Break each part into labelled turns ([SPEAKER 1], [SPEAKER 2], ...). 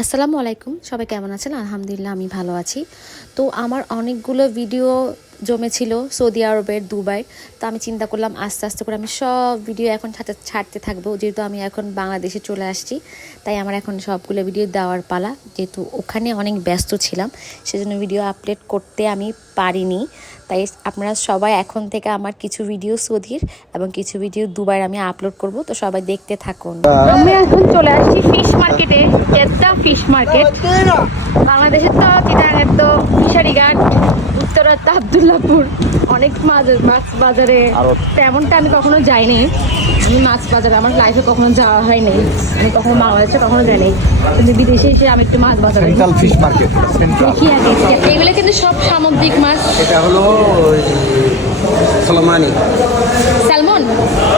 [SPEAKER 1] আসসালামু আলাইকুম। সবাই কেমন আছেন? আলহামদুলিল্লাহ আমি ভালো আছি। তো আমার অনেকগুলো ভিডিও জমেছিল সৌদি আরবের দুবাই। তো আমি চিন্তা করলাম আস্তে আস্তে করে আমি সব ভিডিও এখন ছাড়তে ছাড়তে থাকব। যেহেতু আমি এখন বাংলাদেশে চলে আসছি তাই আমার এখন সবগুলো ভিডিও দেওয়ার পালা। যেহেতু ওখানে অনেক ব্যস্ত ছিলাম সেজন্য ভিডিও আপলোড করতে আমি পারিনি। তাই আপনারা সবাই এখন থেকে আমার কিছু ভিডিও সৌদির এবং কিছু ভিডিও দুবাইয়ের আমি আপলোড করব। তো সবাই দেখতে থাকুন।
[SPEAKER 2] আমি এখন চলে আসছি ফিশ মার্কেটে জেদ্দা ফিশ মার্কেট বাংলাদেশের তো চিটাগাঙের তো ফিশারি ঘাট। তো আবদুল্লাপুর অনেক মাছ মাছ বাজারে। তেমনটা আমি কখনো যাইনি। আমি মাছ বাজারে আমার লাইফে কখনো যাওয়া হয়নি। আমি কখনো বাংলাদেশে কখনো যাইনি। কিন্তু বিদেশে এসে আমি একটু মাছ বাজারে
[SPEAKER 3] সেন্ট্রাল ফিশ মার্কেট সেন্ট্রাল
[SPEAKER 2] কি আগে এগুলো কিন্তু সব সামুদ্রিক মাছ।
[SPEAKER 3] এটা হলো সালমানি।
[SPEAKER 2] স্যালমন?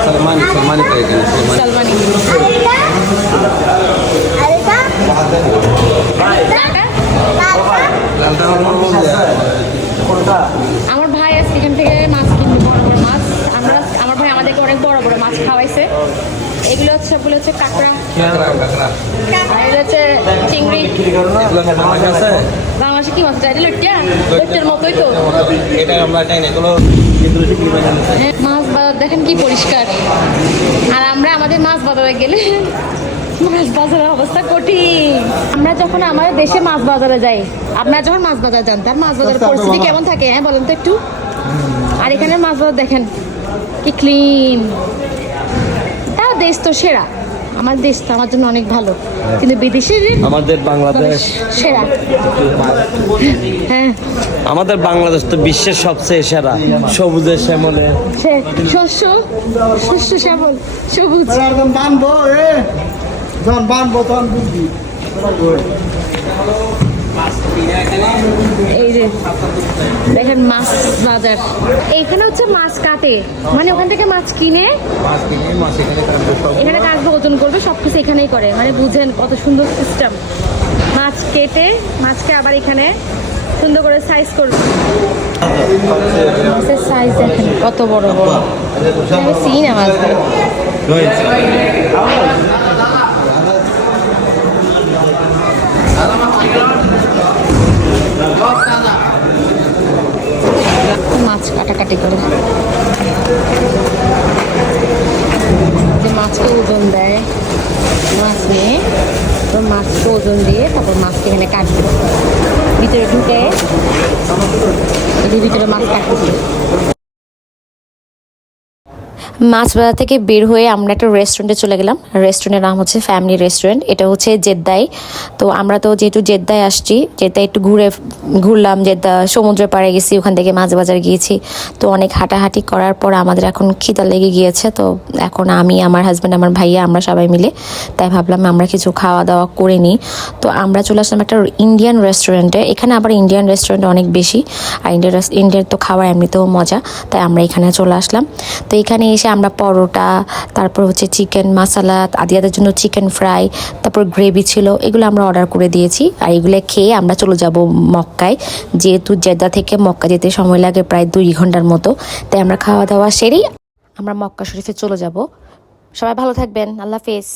[SPEAKER 3] সালমানি সালমানি সালমানি।
[SPEAKER 2] সালমানি।
[SPEAKER 3] লালটা? হলো
[SPEAKER 2] আমার ভাই আজকে এখান থেকে মাছ কিনবে বড় বড় মাছ। আমরা আমার ভাই আমাদেরকে অনেক বড় বড় মাছ খাওয়াইছে। এগুলো হচ্ছে সবগুলো হচ্ছে কাঁকড়া।
[SPEAKER 3] কাঁকড়া। কাঁকড়া
[SPEAKER 2] আর এগুলো হচ্ছে চিংড়ি।
[SPEAKER 3] এগুলো মাছ
[SPEAKER 2] বাংলাদেশে কি মাছ এটা লুটিয়া লুটিয়ার মতোই তো।
[SPEAKER 3] এটা আমরা এগুলো কিন্তু বিক্রি হয়
[SPEAKER 2] মাছ বাজার দেখেন কি পরিষ্কার। আর আমরা আমাদের মাছ বাজারে গেলে মাছ বাজারের অবস্থা কঠিন। যখন আমাদের দেশে মাছ বাজারে যাই। আপনারা যখন মাছ বাজার যান তার মাছ বাজারের পরিস্থিতি কেমন থাকে? হ্যাঁ বলেন তো একটু। আর এখানে মাছ বাজার দেখেন কি ক্লিন তাও দেশ তো সেরা। আমার দেশ তো আমার জন্য অনেক ভালো। কিন্তু বিদেশের
[SPEAKER 4] আমাদের বাংলাদেশ
[SPEAKER 2] সেরা। হ্যাঁ।
[SPEAKER 4] আমাদের বাংলাদেশ তো বিশ্বের সবচেয়ে সেরা। সবুজের শ্যামলে।
[SPEAKER 2] সে শস্য শস্য শ্যামল সবুজ।
[SPEAKER 5] একদম বানবো এ। যখন বানবো তখন বুঝবি।
[SPEAKER 2] এই যে, দেখেন মাছ বাজার। এইখানে হচ্ছে মাছ কাটে। মানে ওখান থেকে মাছ কিনে
[SPEAKER 3] এখানে কাটবে
[SPEAKER 2] এখানে ওজন করবে সব কিছু এখানেই করে। মানে বুঝেন কত সুন্দর সিস্টেম মাছ কেটে, মাছকে আবার এখানে সুন্দর করে সাইজ করবে। মাছের সাইজ দেখেন কত বড় বড়। আমি না মাছ মাছ কাটাকাটি করে। মাছকে ওজন দেয়, মাছ নিয়ে তো মাছকে ওজন দিয়ে তারপর মাছকে এখানে কাটবে। ভিতরে ঢুকে, ভিতরে মাছ কাটতেছে
[SPEAKER 1] মাছ বাজার থেকে বের হয়ে আমরা একটা রেস্টুরেন্টে চলে গেলাম। রেস্টুরেন্টের নাম হচ্ছে ফ্যামিলি রেস্টুরেন্ট এটা হচ্ছে জেদ্দায় তো আমরা তো যেহেতু জেদ্দায় আসছি জেদ্দায় একটু ঘুরে ঘুরলাম, জেদ্দা সমুদ্রের পাড়ে গেছি, ওখান থেকে মাছ বাজার গিয়েছি। তো অনেক হাঁটাহাঁটি করার পর আমাদের এখন খিদা লেগে গিয়েছে। তো এখন আমি, আমার হাজব্যান্ড আমার ভাইয়া, আমরা সবাই মিলে তাই ভাবলাম আমরা কিছু খাওয়া দাওয়া করে নিই। তো আমরা চলে আসলাম একটা ইন্ডিয়ান রেস্টুরেন্টে এখানে আবার ইন্ডিয়ান রেস্টুরেন্ট অনেক বেশি। আর ইন্ডিয়ান ইন্ডিয়ার তো খাবার এমনিতেও মজা। তাই আমরা এখানে চলে আসলাম। তো এখানে এসে আমরা পরোটা, তারপর হচ্ছে চিকেন মাসালা আদিয়াদের জন্য চিকেন ফ্রাই তারপর গ্রেভি ছিল, এগুলো আমরা অর্ডার করে দিয়েছি। আর এগুলো খেয়ে আমরা চলে যাব মক্কায়। যেহেতু জেদ্দা থেকে মক্কা যেতে সময় লাগে প্রায় দুই ঘণ্টার মতো, তাই আমরা খাওয়া দাওয়া সেরেই আমরা মক্কা শরীফে চলে যাব। সবাই ভালো থাকবেন। আল্লাহ হাফেজ।